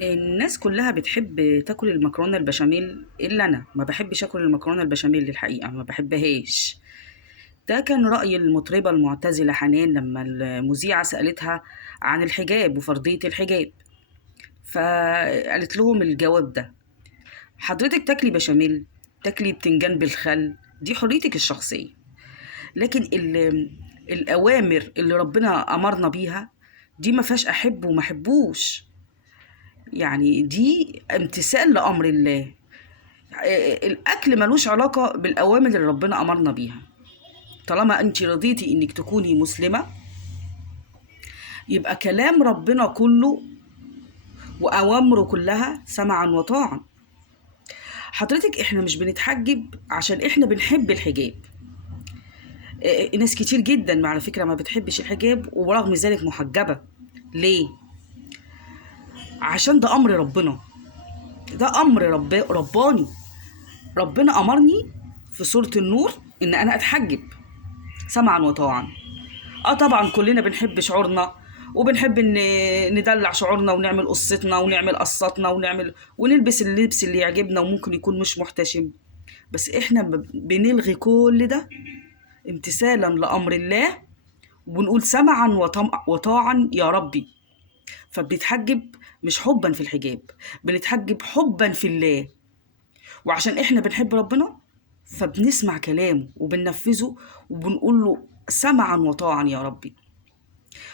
الناس كلها بتحب تاكل المكرونة البشاميل إلا أنا ما بحبش أكل المكرونة البشاميل الحقيقة ما بحبهاش. ده كان رأي المطربة المعتزلة حنان لما المذيعة سألتها عن الحجاب وفرضية الحجاب، فقالت لهم الجواب ده: حضرتك تاكلي بشاميل، تاكلي بتنجان بالخل، دي حريتك الشخصية، لكن الأوامر اللي ربنا أمرنا بيها دي ما فيهاش أحب وما أحبوش. يعني دي امتثال لأمر الله. الأكل ملوش علاقة بالأوامر اللي ربنا أمرنا بيها. طالما أنت رضيتي إنك تكوني مسلمة، يبقى كلام ربنا كله وأوامره كلها سمعا وطاعا. حضرتك إحنا مش بنتحجب عشان إحنا بنحب الحجاب. ناس كتير جدا على فكرة ما بتحبش الحجاب ورغم ذلك محجبة. ليه؟ عشان ده أمر ربنا، ده أمر رباني. ربنا أمرني في سورة النور إن أنا أتحجب سمعا وطاعا. طبعا كلنا بنحب شعورنا وبنحب ان ندلع شعورنا ونعمل قصتنا ونعمل قصاتنا ونلبس اللبس اللي يعجبنا وممكن يكون مش محتشم. بس احنا بنلغي كل ده امتثالا لأمر الله وبنقول سمعا وطاعا يا ربي. فبنتحجب مش حبا في الحجاب، بنتحجب حبا في الله. وعشان احنا بنحب ربنا فبنسمع كلامه وبننفذه وبنقول له سمعا وطاعا يا ربي.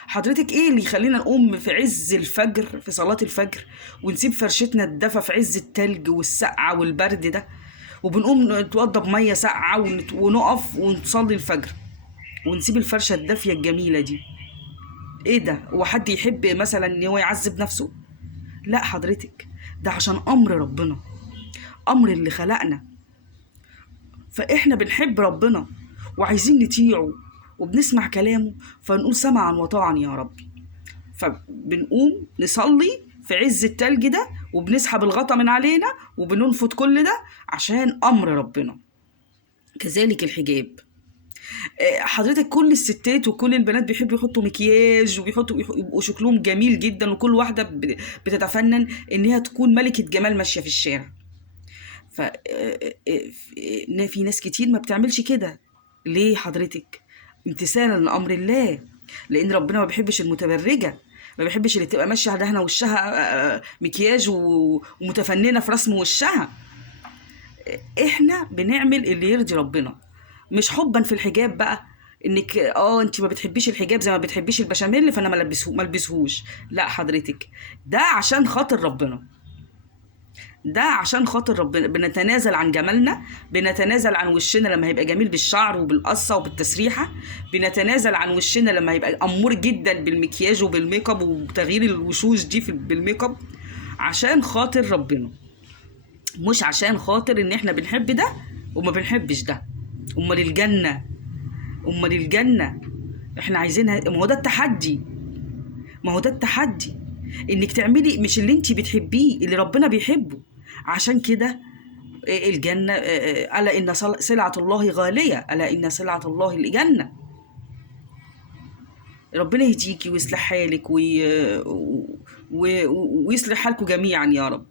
حضرتك ايه اللي يخلينا نقوم في عز الفجر في صلاة الفجر ونسيب فرشتنا الدفا في عز التلج والسقعة والبرد ده، وبنقوم نتوضى بمية ساقعة ونقف ونصلي الفجر ونسيب الفرشة الدافية الجميلة دي؟ ايه ده؟ هو حد يحب مثلا ان هو يعذب نفسه؟ لا حضرتك، ده عشان امر ربنا، امر اللي خلقنا. فاحنا بنحب ربنا وعايزين نطيعه وبنسمع كلامه، فنقول سمعا وطاعا يا ربي. فبنقوم نصلي في عز التلج ده وبنسحب الغطا من علينا وبننفض كل ده عشان أمر ربنا. كذلك الحجاب. حضرتك كل الستات وكل البنات بيحبوا يحطوا مكياج وبيحطوا يبقوا شكلهم جميل جدا، وكل واحدة بتتفنن إن هي تكون ملكة جمال ماشية في الشارع. ف في ناس كتير ما بتعملش كده. ليه حضرتك؟ امتثالا لأمر الله، لأن ربنا ما بيحبش المتبرجة، ما بيحبش اللي تبقى ماشية دهنة وشها مكياج ومتفننة في رسم وشها. احنا بنعمل اللي يرضي ربنا، مش حبا في الحجاب بقى انك انت ما بتحبيش الحجاب زي ما بتحبيش البشاميل فانا ما البسهوش. لا حضرتك، ده عشان خاطر ربنا، ده عشان خاطر ربنا. بنتنازل عن جمالنا، بنتنازل عن وشنا لما هيبقى جميل بالشعر وبالقصة وبالتسريحة، بنتنازل عن وشنا لما هيبقى أمور جدا بالمكياج وبالميك اب وتغيير الوشوش دي بالميك اب، عشان خاطر ربنا، مش عشان خاطر ان احنا بنحب ده وما بنحبش ده. امال الجنة، امال الجنة احنا عايزينها. ما هو ده التحدي، ما هو ده التحدي، انك تعملي مش اللي انت بتحبيه، اللي ربنا بيحبه. عشان كده الجنة، ألا إن سلعة الله غالية، ألا إن سلعة الله الجنة. ربنا يهديكي ويصلح حالك ويصلح حالكم جميعا يا رب.